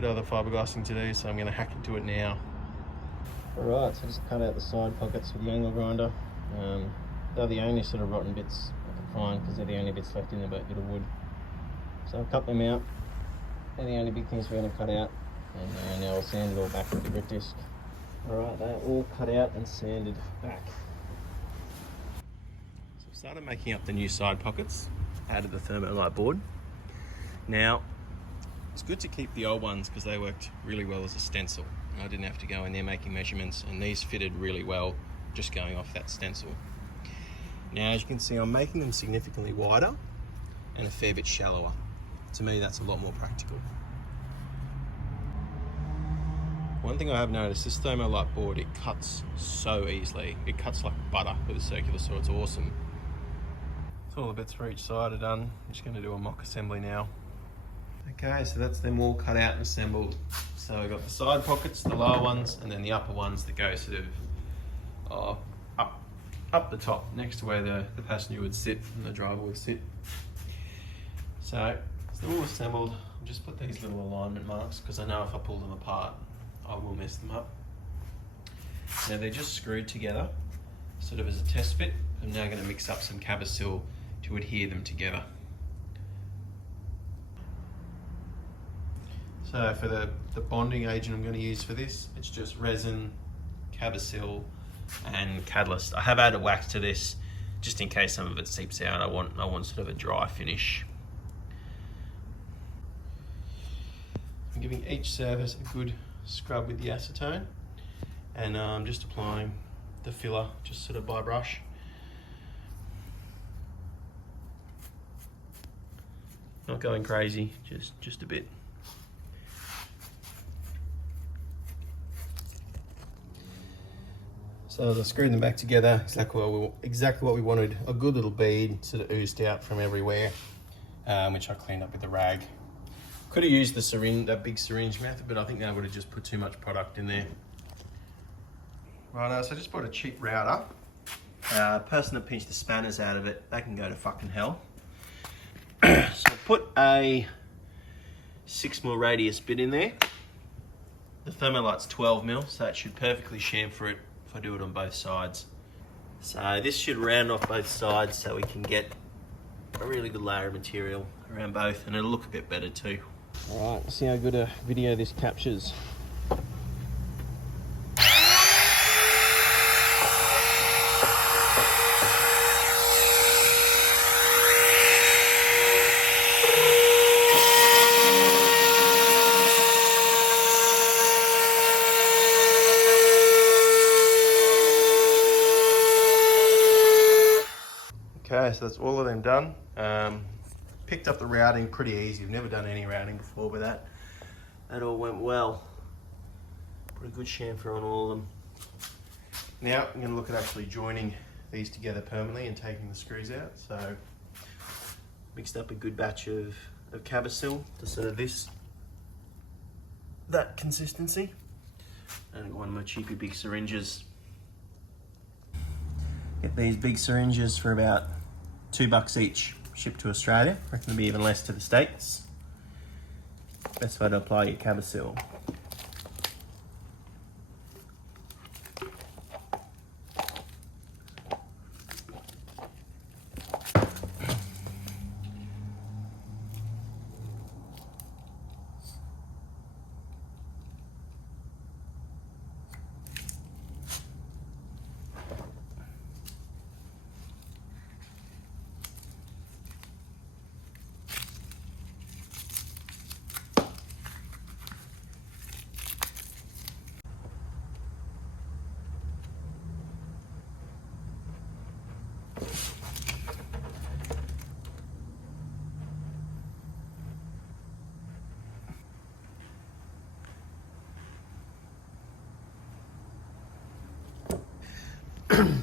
bit of other fiberglassing to do, so I'm going to hack into it now. Alright, so I just cut out the side pockets with the angle grinder. They're the only sort of rotten bits I can find because they're the only bits left in the bit of wood. So I'll cut them out. They're the only big things we're going to cut out. And now I'll sand it all back with the grit disc. Alright, they're all cut out and sanded back. So I've started making up the new side pockets out of the Thermolite board. Now, it's good to keep the old ones because they worked really well as a stencil. I didn't have to go in there making measurements, and these fitted really well just going off that stencil. Now, as you can see, I'm making them significantly wider and a fair bit shallower. To me, that's a lot more practical. One thing I have noticed, this Thermolite board, it cuts so easily. It cuts like butter with a circular saw, it's awesome. So all the bits for each side are done. I'm just going to do a mock assembly now. Okay, so that's them all cut out and assembled. So I've got the side pockets, the lower ones, and then the upper ones that go sort of up the top, next to where the passenger would sit and the driver would sit. So it's all assembled. I'll just put these little alignment marks because I know if I pull them apart, I will mess them up. Now they're just screwed together, sort of as a test fit. I'm now going to mix up some Cabasil to adhere them together. So for the bonding agent I'm going to use for this, it's just resin, Cabasil, and catalyst. I have added wax to this just in case some of it seeps out. I want sort of a dry finish. I'm giving each surface a good scrub with the acetone, and I'm just applying the filler just sort of by brush. Not going crazy, just a bit. So as I screwed them back together, exactly what we wanted. A good little bead sort of oozed out from everywhere, which I cleaned up with a rag. Could have used the syringe, that big syringe method, but I think that would have just put too much product in there. Right, so I just bought a cheap router. Person that pinched the spanners out of it, they can go to fucking hell. So I put a 6mm radius bit in there. The Thermolite's 12mm, so it should perfectly chamfer it if I do it on both sides. So this should round off both sides so we can get a really good layer of material around both, and it'll look a bit better too. All right, let's see how good a video this captures. Okay, so that's all of them done. Picked up the routing pretty easy. We've never done any routing before, but that all went well. Put a good chamfer on all of them. Now I'm going to look at actually joining these together permanently and taking the screws out. So mixed up a good batch of Cabasil to sort of that consistency, and one of my cheapy big syringes. Get these big syringes for about $2 each, shipped to Australia. I reckon it'll be even less to the States. Best way to apply your Cabasil.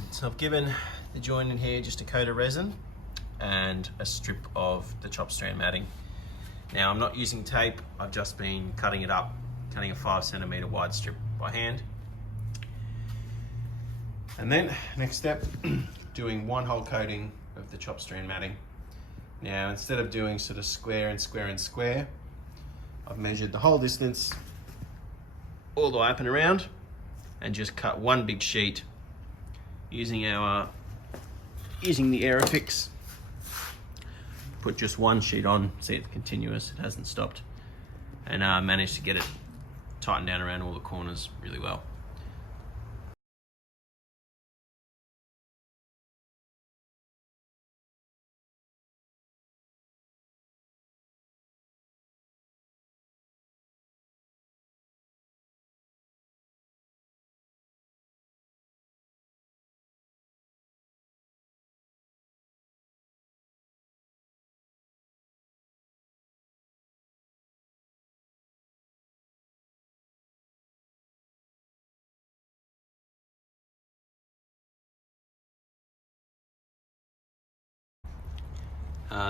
So I've given the joint in here just a coat of resin and a strip of the chop strand matting. Now I'm not using tape, I've just been cutting it up, cutting a 5cm wide strip by hand. And then next step, doing one whole coating of the chop strand matting. Now instead of doing sort of square and square and square, I've measured the whole distance all the way up and around and just cut one big sheet using the Aerofix. Put just one sheet on, see it's continuous, it hasn't stopped, and managed to get it tightened down around all the corners really well.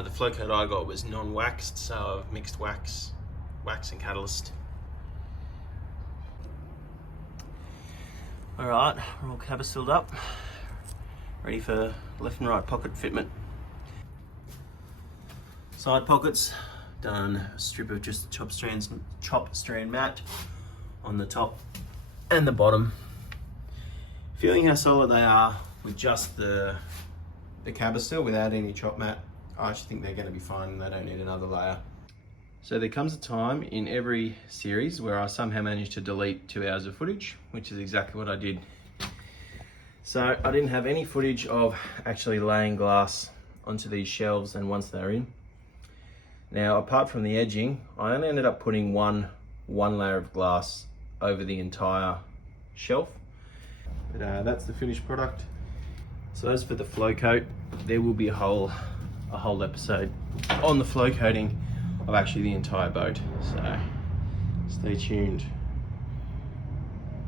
The flow coat I got was non-waxed, so I've mixed wax and catalyst. Alright, we're all cabestilled up, ready for left and right pocket fitment. Side pockets, done a strip of just chop strand mat on the top and the bottom. Feeling how solid they are with just the cabistill without any chop mat. I actually think they're going to be fine and they don't need another layer. So there comes a time in every series where I somehow manage to delete 2 hours of footage, which is exactly what I did. So I didn't have any footage of actually laying glass onto these shelves and once they're in. Now, apart from the edging, I only ended up putting one layer of glass over the entire shelf. But that's the finished product. So as for the flow coat, there will be a whole episode on the flow coating of actually the entire boat, so stay tuned.